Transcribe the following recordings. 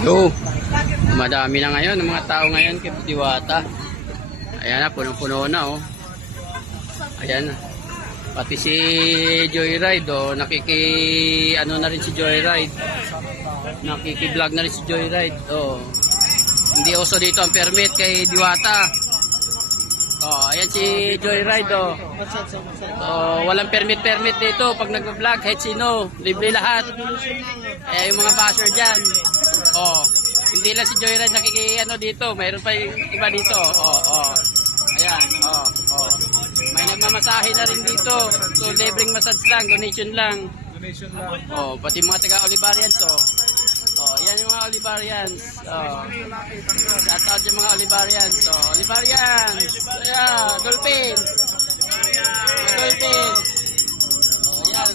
Yo, madami na ngayon ang mga tao ngayon kay Diwata. Ayan na, punong-puno na oh. Ayan na. Pati si Joyride oh, ano na rin si Joyride. Nakiki-vlog na rin si Joyride oh. Hindi uso dito ang permit kay Diwata. Oh, ayan si Joyride oh. Oh, walang permit dito pag nag-vlog kahit sino, libre lahat. Kaya yung mga basher diyan. Oh, hindi lang si Joyride ano dito, mayroon pa yung iba dito. Oh. Ayan, oh. May nagmamasahe na rin dito. So libreng massage lang, donation lang. Oh, pati mga taga Olivarians oh. Oh, yan yung mga Olivarians. Oh. Shout out yung mga Olivarians. Oh, Olivarians. Yeah, Dolphin. Dolphin. Oh, yan.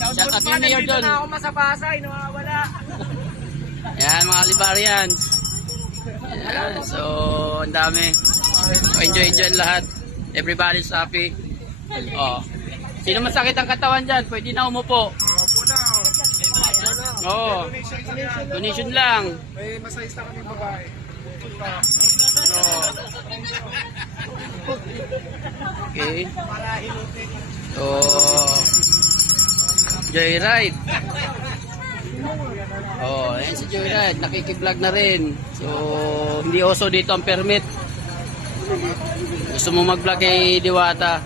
Shout out yung mayor doon. Ako masabasay, nawawala. Yan mga Olivarians. Yan. So, ang dami. Enjoy lahat. Everybody's happy. Oh. Sino masakit ang katawan dyan? Pwede na umupo. Oo. Donation lang. May masayista kami babae. Oo. Okay. So, Joyride. Oh, ayan si Joyride. Nakiki-vlog na rin. So, hindi uso dito ang permit. Gusto mo mag-vlog kay Diwata?